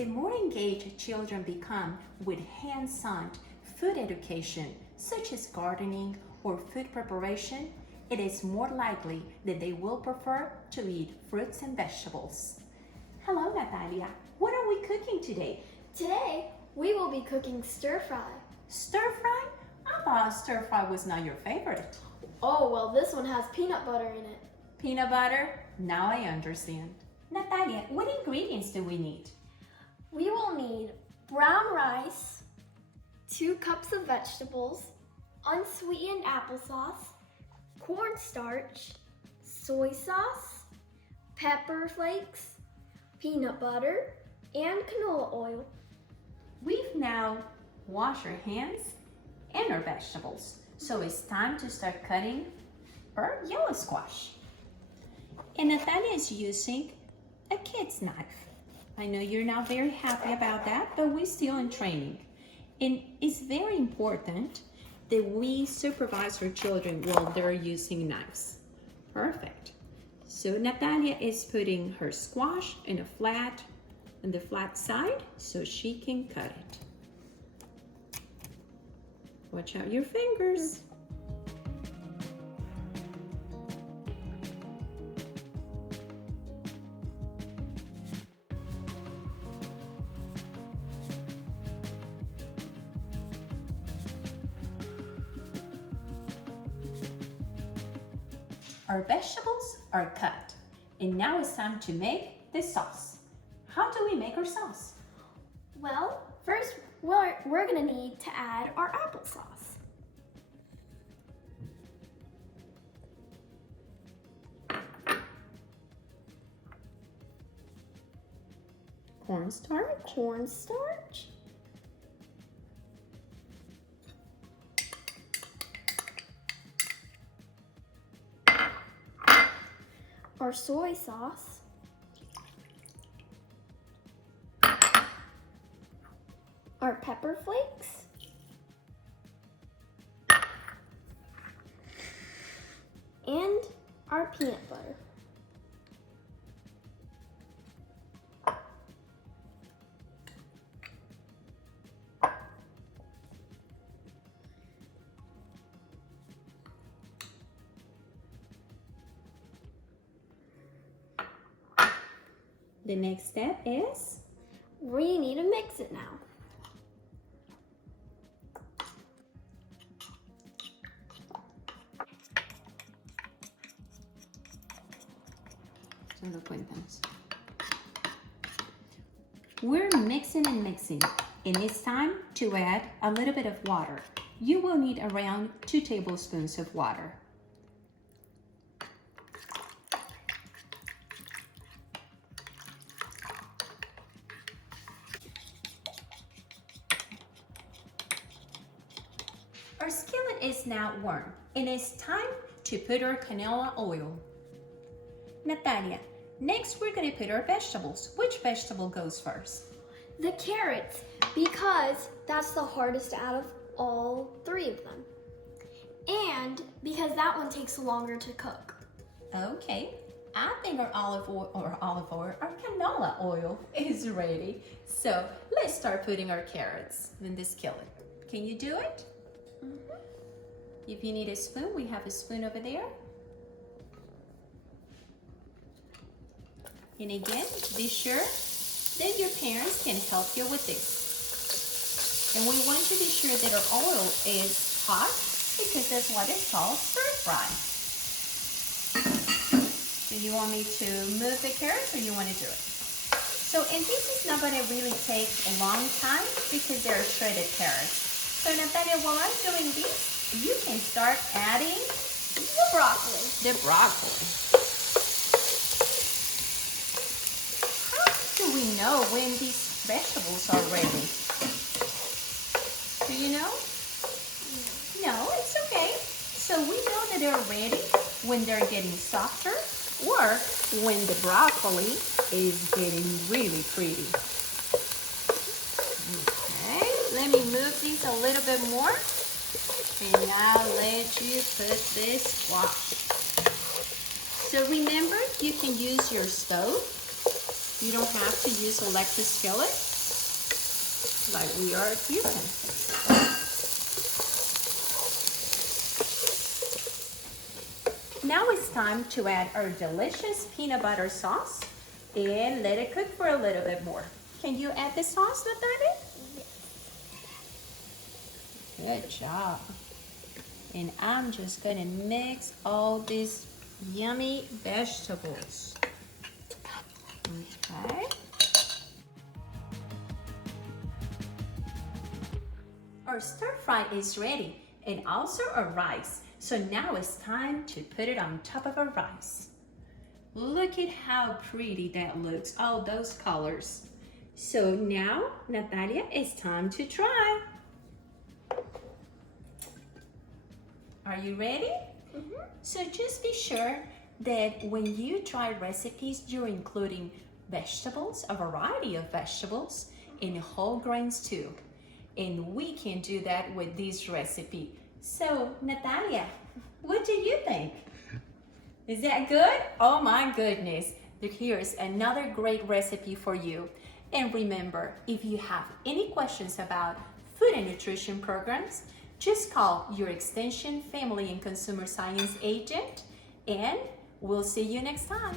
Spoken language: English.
The more engaged children become with hands-on food education, such as gardening or food preparation, it is more likely that they will prefer to eat fruits and vegetables. Hello, Natalia. What are we cooking today? Today, we will be cooking stir fry. Stir fry? I thought stir fry was not your favorite. Oh, well, this one has peanut butter in it. Peanut butter? Now I understand. Natalia, what ingredients do we need? We will need brown rice, 2 cups of vegetables, unsweetened applesauce, cornstarch, soy sauce, pepper flakes, peanut butter, and canola oil. We've now washed our hands and our vegetables, so it's time to start cutting our yellow squash. And Natalia is using a kid's knife. I know you're not very happy about that, but we're still in training. And it's very important that we supervise our children while they're using knives. Perfect. So Natalia is putting her squash on the flat side so she can cut it. Watch out your fingers. Our vegetables are cut, and now it's time to make the sauce. How do we make our sauce? Well, first, we're gonna need to add our applesauce. Cornstarch. Our soy sauce. Our pepper flakes. And our peanut butter. The next step is? We need to mix it now. We're mixing and mixing, and it's time to add a little bit of water. You will need around 2 tablespoons of water. Our skillet is now warm, and it's time to put our canola oil. Natalia, next we're going to put our vegetables. Which vegetable goes first? The carrots, because that's the hardest out of all 3 of them. And because that one takes longer to cook. Okay, I think our our canola oil is ready. So let's start putting our carrots in the skillet. Can you do it? Mm-hmm. If you need a spoon, we have a spoon over there. And again, be sure that your parents can help you with this. And we want to be sure that our oil is hot because that's what it's called stir fry. Do you want me to move the carrots or you want to do it? So, and this is not going to really take a long time because they're shredded carrots. So Natalia, while I'm doing this, you can start adding the broccoli. Do we know when these vegetables are ready? Do you know? No, it's okay. So we know that they're ready when they're getting softer or when the broccoli is getting really pretty. Okay, let me move these a little bit more. And now let you put this squash. So remember, you can use your stove. You don't have to use electric skillet. like we are using. Now it's time to add our delicious peanut butter sauce and let it cook for a little bit more. Can you add the sauce, Natalia? Good job. And I'm just gonna mix all these yummy vegetables. Okay. Our stir fry is ready, and also our rice. So now it's time to put it on top of our rice. Look at how pretty that looks, all those colors. So now, Natalia, it's time to try. Are you ready? Mm-hmm. So just be sure that when you try recipes, you're including vegetables, a variety of vegetables, and whole grains too. And we can do that with this recipe. So, Natalia, what do you think? Is that good? Oh my goodness. But here's another great recipe for you. And remember, if you have any questions about food and nutrition programs, just call your Extension Family and Consumer Science agent, and we'll see you next time.